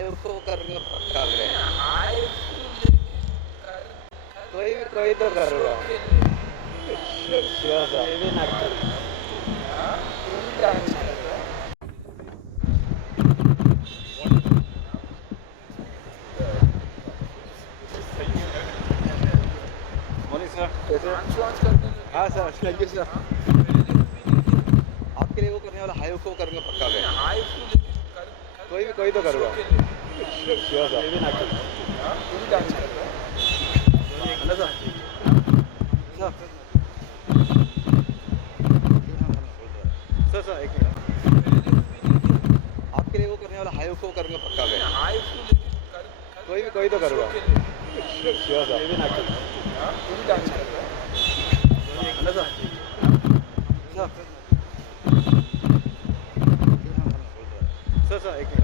हाय उसको करने कर रहे हैं। हाय उसको कोई तो कर रहा है। श्योर सा ये भी नक्कल तू भी डांस कर रहा है मॉर्निंग सर, कैसे हैं? डांस वांस करने लगे हाँ सर, थैंक यू सर। हाँ मेरे लिए भी नहीं किया आपके लिए वो करने वाला हाय उसको करने कर रहे हैं। हाय उसको लेकिन कर क्या कोई रहा तो है कर शो रहा के है। लिए श्योर सा ये भी नक्कल तू भी डांस कर रहा है hello sir. Sir sir sir एक मिनट। मेरे लिए भी नहीं किया आपके लिए वो करने वाला हाय उसको करने कर रहे हैं। हाय उसको लेकिन कर क्या कोई तो रहा है कर शो रहा के है। लिए श्योर सा ये भी नक्कल तू भी डांस कर रहा है हेलो सर। सर सर एक मिनट।